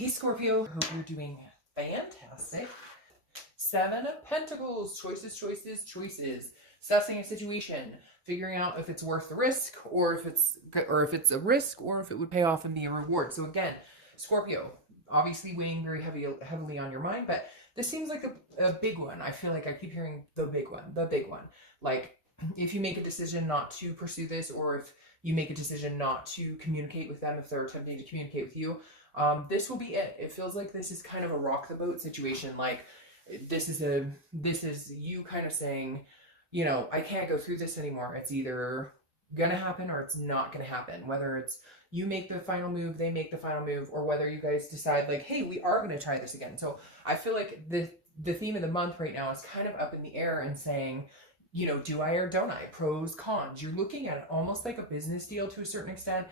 Hey Scorpio, hope you're doing fantastic. 7 of Pentacles, choices, choices, choices. Assessing a situation, figuring out if it's worth the risk, or if it's a risk, or if it would pay off and be a reward. So again, Scorpio, obviously weighing very heavily on your mind, but this seems like a big one. I feel like I keep hearing the big one. Like if you make a decision not to pursue this, or if you make a decision not to communicate with them, if they're attempting to communicate with you, this will be it. It feels like this is kind of a rock the boat situation. Like this is you kind of saying, you know, I can't go through this anymore. It's either gonna happen or it's not gonna happen. Whether it's you make the final move, they make the final move, or whether you guys decide like, hey, we are gonna try this again. So I feel like the theme of the month right now is kind of up in the air and saying, you know, do I or don't I? Pros, cons. You're looking at it almost like a business deal to a certain extent,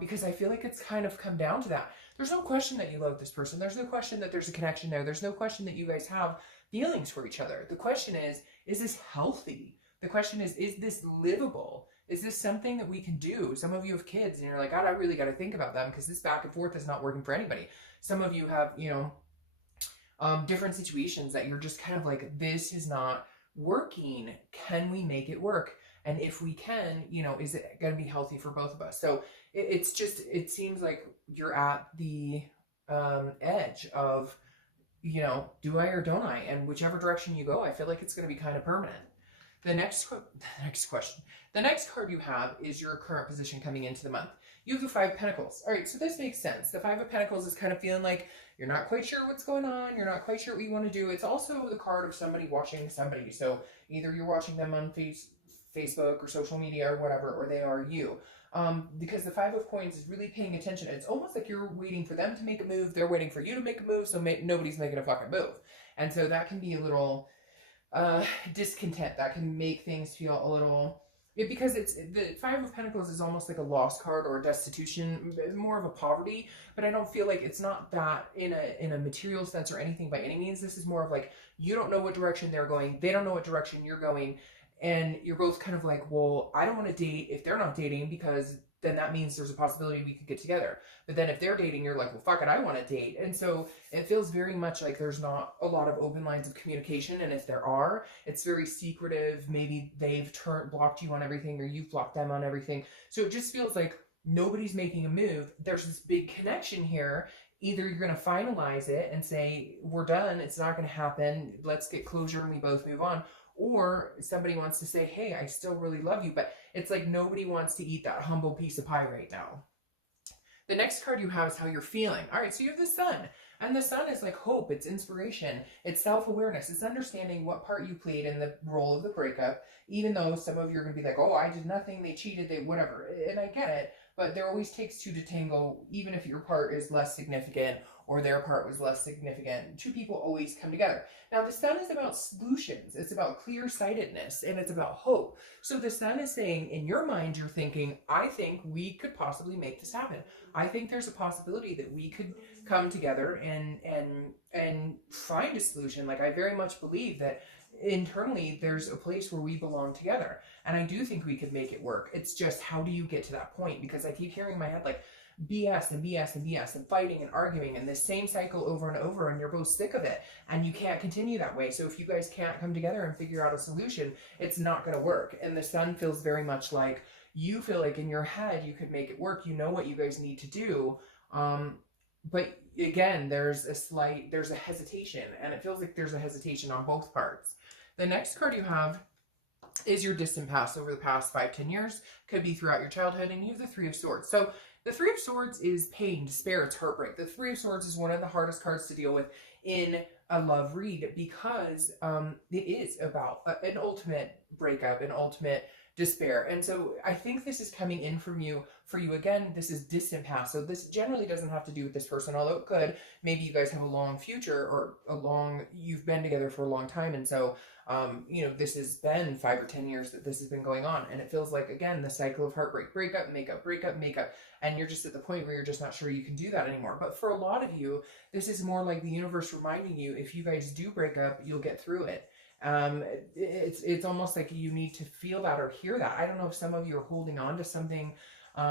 because I feel like it's kind of come down to that. There's no question that you love this person. There's no question that there's a connection there. There's no question that you guys have feelings for each other. The question is this healthy? The question is this livable? Is this something that we can do? Some of you have kids and you're like, God, I really got to think about them because this back and forth is not working for anybody. Some of you have, you know, different situations that you're just kind of like, this is not working. Can we make it work? And if we can, you know, is it going to be healthy for both of us? So it's just, it seems like you're at the edge of, you know, do I or don't I? And whichever direction you go, I feel like it's going to be kind of permanent. The next question. The next card you have is your current position coming into the month. You have the 5 of Pentacles. All right, so this makes sense. The 5 of Pentacles is kind of feeling like you're not quite sure what's going on. You're not quite sure what you want to do. It's also the card of somebody watching somebody. So either you're watching them on Facebook or social media or whatever, or they are you. Because the 5 of Coins is really paying attention. It's almost like you're waiting for them to make a move. They're waiting for you to make a move, so nobody's making a fucking move. And so that can be a little discontent. That can make things feel a little... because it's the 5 of Pentacles is almost like a lost card or a destitution, more of a poverty, but I don't feel like it's not that in a material sense or anything by any means. This is more of like, you don't know what direction they're going, they don't know what direction you're going, and you're both kind of like, well, I don't want to date if they're not dating, because then that means there's a possibility we could get together. But then if they're dating, you're like, well, fuck it, I want to date. And so it feels very much like there's not a lot of open lines of communication. And if there are, it's very secretive. Maybe they've blocked you on everything, or you've blocked them on everything. So it just feels like nobody's making a move. There's this big connection here. Either you're going to finalize it and say, we're done, it's not going to happen, let's get closure and we both move on. Or somebody wants to say, hey, I still really love you, but it's like nobody wants to eat that humble piece of pie right now. The next card you have is how you're feeling. All right, so you have the Sun. And the Sun is like hope, it's inspiration, it's self-awareness, it's understanding what part you played in the role of the breakup, even though some of you are going to be like, oh, I did nothing, they cheated, they whatever. And I get it, but there always takes 2 to tango, even if your part is less significant or their part was less significant. 2 people always come together. Now, the Sun is about solutions. It's about clear-sightedness, and it's about hope. So the Sun is saying, in your mind, you're thinking, I think we could possibly make this happen. I think there's a possibility that we could come together and find a solution. Like, I very much believe that internally there's a place where we belong together, and I do think we could make it work. It's just, how do you get to that point? Because I keep hearing in my head like BS and BS and BS and fighting and arguing and this same cycle over and over, and you're both sick of it and you can't continue that way. So if you guys can't come together and figure out a solution, it's not going to work. And the Sun feels very much like you feel like in your head you could make it work. You know what you guys need to do, but again, there's a hesitation, and it feels like there's a hesitation on both parts. The next card you have is your distant past over the past 5-10 years. Could be throughout your childhood, and you have the 3 of Swords. So the 3 of Swords is pain, despair, it's heartbreak. The 3 of Swords is one of the hardest cards to deal with in a love read, because it is about an ultimate breakup, an ultimate despair. And so I think this is coming in from you. For you, again, this is distant past. So this generally doesn't have to do with this person, although it could. Maybe you guys have a long future, or you've been together for a long time. And so, you know, this has been 5 or 10 years that this has been going on. And it feels like, again, the cycle of heartbreak, breakup, makeup, breakup, makeup. And you're just at the point where you're just not sure you can do that anymore. But for a lot of you, this is more like the universe reminding you, if you guys do break up, you'll get through it. It's almost like you need to feel that or hear that. I don't know if some of you are holding on to something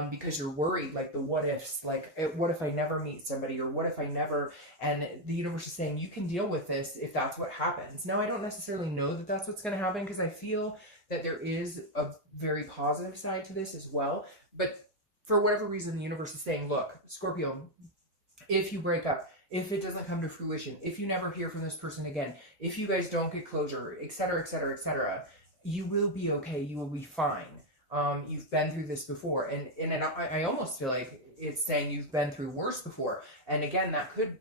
because you're worried, like the what ifs, like what if I never meet somebody, or what if I never, and the universe is saying you can deal with this if that's what happens. Now, I don't necessarily know that that's what's going to happen, because I feel that there is a very positive side to this as well. But for whatever reason, the universe is saying, look, Scorpio, if you break up, if it doesn't come to fruition, if you never hear from this person again, if you guys don't get closure, etc., etc., etc., you will be okay. You will be fine. You've been through this before. And I almost feel like it's saying you've been through worse before. And again, that could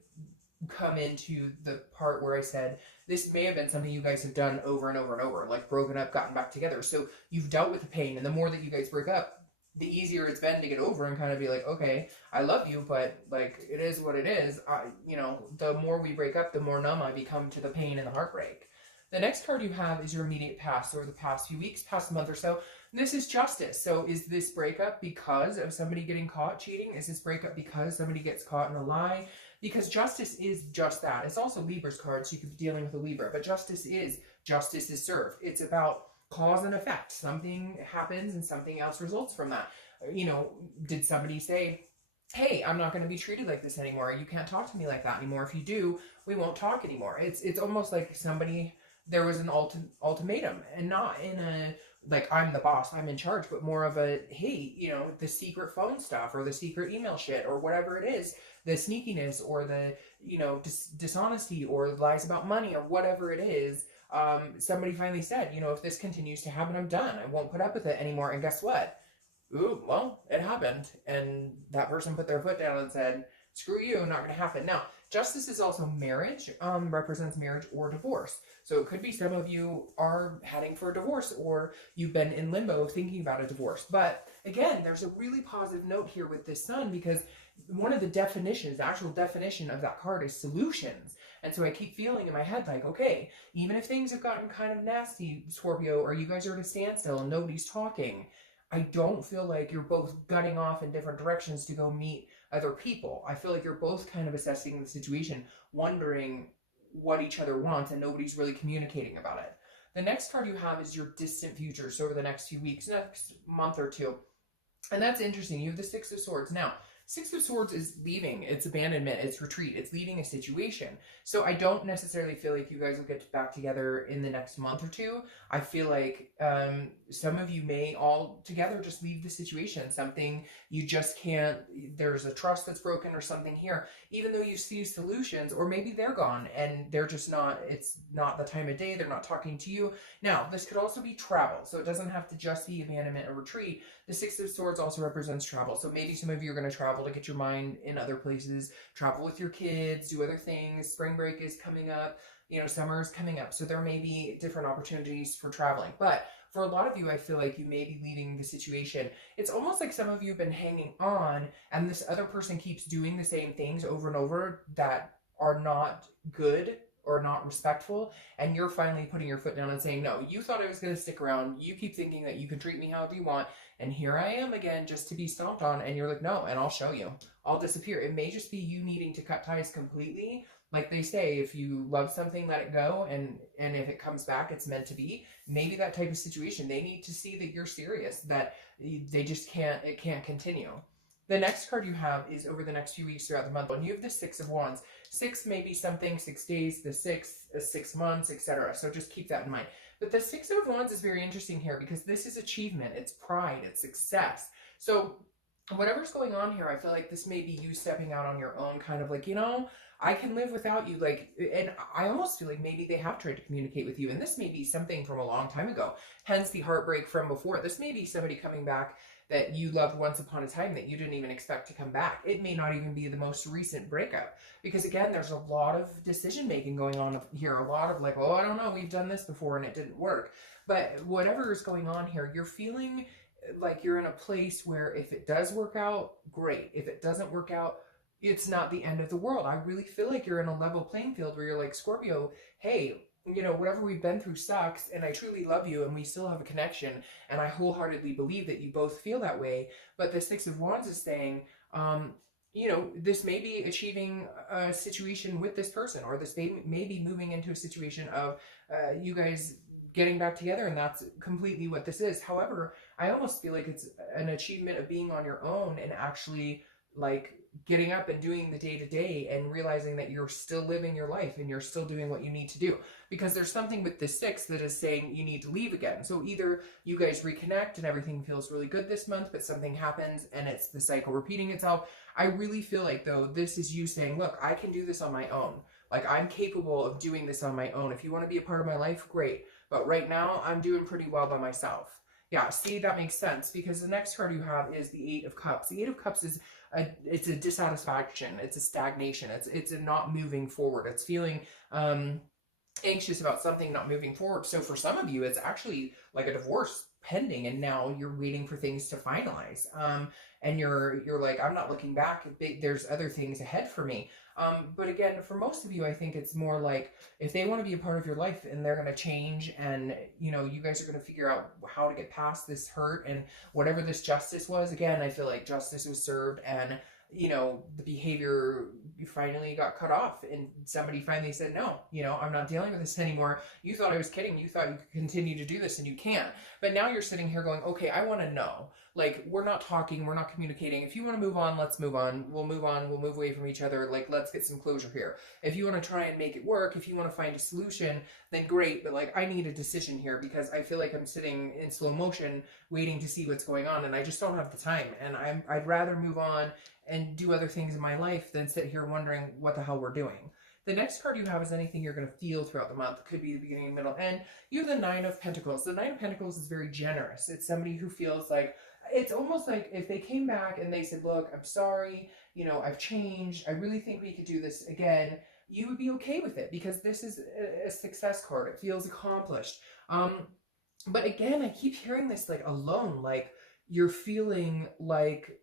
come into the part where I said this may have been something you guys have done over and over and over, like broken up, gotten back together. So you've dealt with the pain, and the more that you guys break up, the easier it's been to get over and kind of be like, okay, I love you, but like, it is what it is. You know, the more we break up, the more numb I become to the pain and the heartbreak. The next card you have is your immediate past, or the past few weeks, past month or so. This is justice. So is this breakup because of somebody getting caught cheating? Is this breakup because somebody gets caught in a lie? Because justice is just that. It's also Libra's card, so you could be dealing with a Libra, but justice is served. It's about cause and effect. Something happens and something else results from that. You know, did somebody say, hey, I'm not going to be treated like this anymore. You can't talk to me like that anymore. If you do, we won't talk anymore. It's almost like somebody, there was an ultimatum, and not in a, like, I'm the boss, I'm in charge, but more of a, hey, you know, the secret phone stuff, or the secret email shit, or whatever it is, the sneakiness, or the, you know, dishonesty, or lies about money, or whatever it is. Somebody finally said, you know, if this continues to happen, I'm done. I won't put up with it anymore. And guess what? Ooh, well, it happened. And that person put their foot down and said, screw you, not going to happen. Now, justice is also marriage, represents marriage or divorce. So it could be some of you are heading for a divorce, or you've been in limbo thinking about a divorce. But again, there's a really positive note here with this sun, because one of the definitions, the actual definition of that card is solutions. And so I keep feeling in my head like, okay, even if things have gotten kind of nasty, Scorpio, or you guys are at a standstill and nobody's talking, I don't feel like you're both gutting off in different directions to go meet other people. I feel like you're both kind of assessing the situation, wondering what each other wants, and nobody's really communicating about it. The next card you have is your distant future, so over the next few weeks, next month or two. And that's interesting. You have the Six of Swords. Now, Six of Swords is leaving, it's abandonment, it's retreat, it's leaving a situation. So I don't necessarily feel like you guys will get back together in the next month or two. I feel like some of you may all together just leave the situation. Something you just can't, there's a trust that's broken or something here, even though you see solutions, or maybe they're gone and they're just not, it's not the time of day, they're not talking to you. Now, this could also be travel, so it doesn't have to just be abandonment or retreat. The Six of Swords also represents travel. So maybe some of you are going to travel to get your mind in other places, travel with your kids, do other things. Spring break is coming up, you know, summer is coming up. So there may be different opportunities for traveling. But for a lot of you, I feel like you may be leaving the situation. It's almost like some of you have been hanging on, and this other person keeps doing the same things over and over that are not good or not respectful, and you're finally putting your foot down and saying, no, you thought I was going to stick around, you keep thinking that you can treat me however you want, and here I am again just to be stomped on, and you're like, no, and I'll show you. I'll disappear. It may just be you needing to cut ties completely. Like they say, if you love something, let it go, and if it comes back, it's meant to be. Maybe that type of situation, they need to see that you're serious, that they just can't, it can't continue. The next card you have is over the next few weeks throughout the month, and you have the Six of Wands. 6 may be something, 6 days, the 6 months, etc. So just keep that in mind. But the Six of Wands is very interesting here, because this is achievement, it's pride, it's success. So whatever's going on here, I feel like this may be you stepping out on your own, kind of like, you know, I can live without you. Like, and I almost feel like maybe they have tried to communicate with you, and this may be something from a long time ago, hence the heartbreak from before. This may be somebody coming back that you loved once upon a time that you didn't even expect to come back. It may not even be the most recent breakup, because again, there's a lot of decision making going on here. A lot of like, oh, I don't know, we've done this before and it didn't work. But whatever is going on here, you're feeling like you're in a place where if it does work out, great. If it doesn't work out, it's not the end of the world. I really feel like you're in a level playing field where you're like, Scorpio, hey, you know, whatever we've been through sucks, and I truly love you, and we still have a connection, and I wholeheartedly believe that you both feel that way. But the Six of Wands is saying, you know, this may be achieving a situation with this person, or this may be moving into a situation of you guys getting back together, and that's completely what this is. However, I almost feel like it's an achievement of being on your own and actually like getting up and doing the day-to-day and realizing that you're still living your life and you're still doing what you need to do. Because there's something with the 6 that is saying you need to leave again. So either you guys reconnect and everything feels really good this month, but something happens and it's the cycle repeating itself. I really feel like, though, this is you saying, look, I can do this on my own. Like, I'm capable of doing this on my own. If you want to be a part of my life, great. But right now, I'm doing pretty well by myself. Yeah, see, that makes sense, because the next card you have is the 8 of Cups. The 8 of Cups is it's a dissatisfaction. It's a stagnation. It's a not moving forward. It's feeling anxious about something not moving forward. So for some of you, it's actually like a divorce pending, and now you're waiting for things to finalize. And you're like, I'm not looking back. There's other things ahead for me. But again, for most of you, I think it's more like if they want to be a part of your life and they're going to change, and you know, you guys are going to figure out how to get past this hurt and whatever this justice was. Again, I feel like justice was served, and you know, the behavior finally got cut off, and somebody finally said, no, you know, I'm not dealing with this anymore. You thought I was kidding. You thought you could continue to do this, and you can't. But now you're sitting here going, okay, I want to know. Like, we're not talking, we're not communicating. If you want to move on, let's move on. We'll move on. We'll move away from each other. Like, let's get some closure here. If you want to try and make it work, if you want to find a solution, then great. But like, I need a decision here, because I feel like I'm sitting in slow motion waiting to see what's going on, and I just don't have the time. And I'd rather move on and do other things in my life than sit here wondering what the hell we're doing. The next card you have is anything you're going to feel throughout the month. It could be the beginning, middle, end. You have the 9 of Pentacles. The 9 of Pentacles is very generous. It's somebody who feels like, it's almost like if they came back and they said, look, I'm sorry, you know, I've changed. I really think we could do this again. You would be okay with it, because this is a success card. It feels accomplished. But again, I keep hearing this like alone, like you're feeling like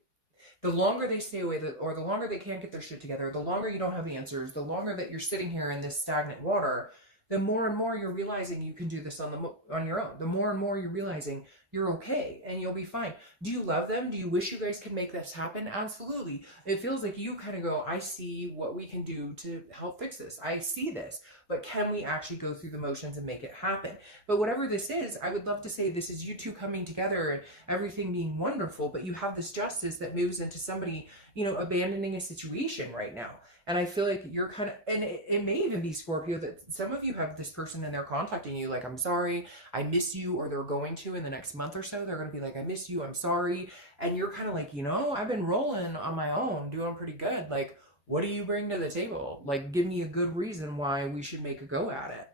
the longer they stay away, or the longer they can't get their shit together, the longer you don't have the answers, the longer that you're sitting here in this stagnant water, the more and more you're realizing you can do this on your own. The more and more you're realizing you're okay and you'll be fine. Do you love them? Do you wish you guys could make this happen? Absolutely. It feels like you kind of go, I see what we can do to help fix this. I see this, but can we actually go through the motions and make it happen? But whatever this is, I would love to say this is you two coming together and everything being wonderful, but you have this justice that moves into somebody, you know, abandoning a situation right now. And I feel like you're kind of, and it may even be, Scorpio, that some of you have this person and they're contacting you like, I'm sorry, I miss you, or they're going to in the next month or so. They're going to be like, I miss you, I'm sorry. And you're kind of like, you know, I've been rolling on my own, doing pretty good. Like, what do you bring to the table? Like, give me a good reason why we should make a go at it.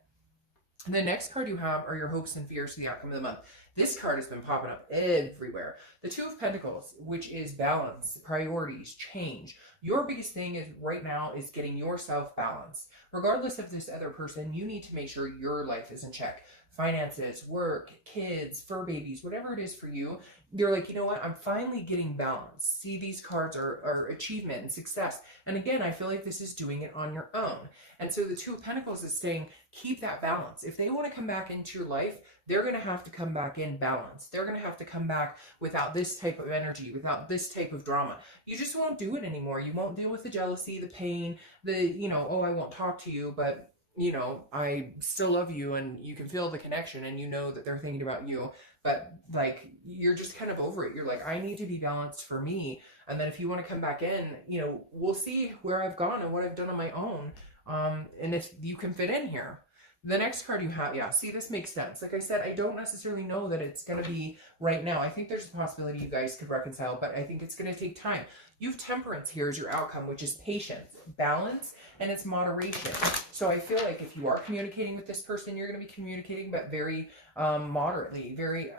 And the next card you have are your hopes and fears for the outcome of the month. This card has been popping up everywhere. The 2 of Pentacles, which is balance, priorities, change. Your biggest thing is right now is getting yourself balanced. Regardless of this other person, you need to make sure your life is in check. Finances, work, kids, fur babies, whatever it is for you. You're like, you know what? I'm finally getting balanced. See, these cards are achievement and success. And again, I feel like this is doing it on your own. And so the 2 of Pentacles is saying, keep that balance. If they want to come back into your life, they're going to have to come back in balance. They're going to have to come back without this type of energy, without this type of drama. You just won't do it anymore. You won't deal with the jealousy, the pain, the, you know, oh, I won't talk to you, but, you know, I still love you, and you can feel the connection, and you know that they're thinking about you. But like, you're just kind of over it. You're like, I need to be balanced for me. And then if you want to come back in, you know, we'll see where I've gone and what I've done on my own. And if you can fit in here. The next card you have, yeah, see, this makes sense. Like I said, I don't necessarily know that it's going to be right now. I think there's a possibility you guys could reconcile, but I think it's going to take time. You have temperance here as your outcome, which is patience, balance, and it's moderation. So I feel like if you are communicating with this person, you're going to be communicating, but very moderately, very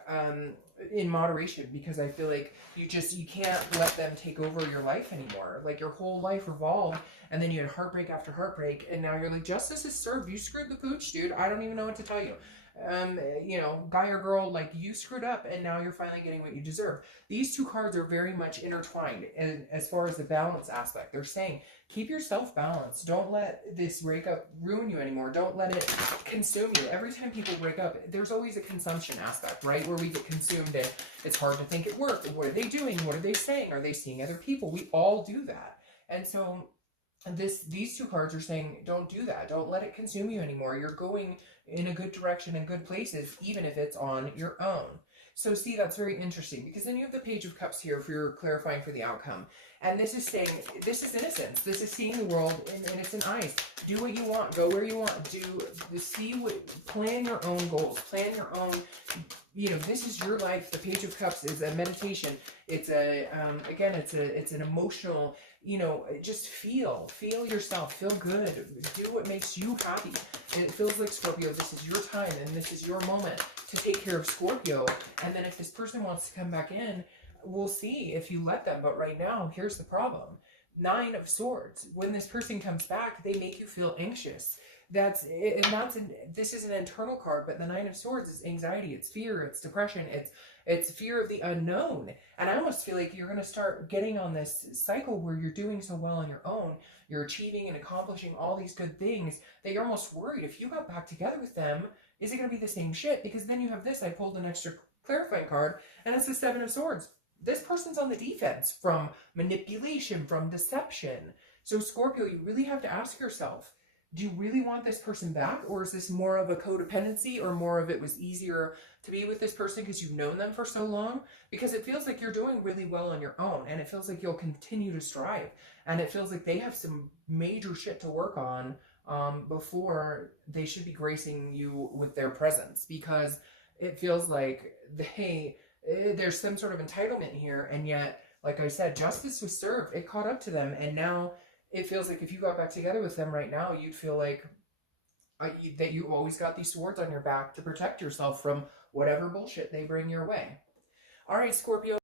in moderation, because I feel like you can't let them take over your life anymore. Like, your whole life revolved, and then you had heartbreak after heartbreak, and now you're like, justice is served. You screwed the pooch, dude. I don't even know what to tell you. You know, guy or girl, like, you screwed up, and now you're finally getting what you deserve. These 2 cards are very much intertwined, and as far as the balance aspect, they're saying, keep yourself balanced. Don't let this breakup ruin you anymore. Don't let it consume you. Every time people break up, there's always a consumption aspect, right? Where we get consumed, and it's hard to think at work. What are they doing? What are they saying? Are they seeing other people? We all do that. And so these 2 cards are saying, don't do that. Don't let it consume you anymore. You're going in a good direction and good places, even if it's on your own. So see, that's very interesting, because then you have the Page of Cups here if you're clarifying for the outcome. And this is saying, this is innocence. This is seeing the world in innocent eyes. Do what you want. Go where you want. Plan your own goals. Plan your own, you know, this is your life. The Page of Cups is a meditation. It's a, again, it's an emotional, you know, just feel yourself, feel good, do what makes you happy. And it feels like, Scorpio, this is your time and this is your moment to take care of Scorpio. And then if this person wants to come back in, we'll see if you let them. But right now, here's the problem. 9 of Swords. When this person comes back, they make you feel anxious. This is an internal card, but the 9 of Swords is anxiety, it's fear, it's depression, it's fear of the unknown. And I almost feel like you're going to start getting on this cycle where you're doing so well on your own, you're achieving and accomplishing all these good things, that you're almost worried if you got back together with them, is it going to be the same shit? Because then you have this, I pulled an extra clarifying card, and it's the 7 of Swords. This person's on the defense from manipulation, from deception. So Scorpio, you really have to ask yourself, do you really want this person back? Or is this more of a codependency, or more of it was easier to be with this person because you've known them for so long? Because it feels like you're doing really well on your own, and it feels like you'll continue to strive. And it feels like they have some major shit to work on before they should be gracing you with their presence. Because it feels like there's some sort of entitlement here, and yet, like I said, justice was served. It caught up to them, and now it feels like if you got back together with them right now, you'd feel like that you always got these swords on your back to protect yourself from whatever bullshit they bring your way. All right, Scorpio.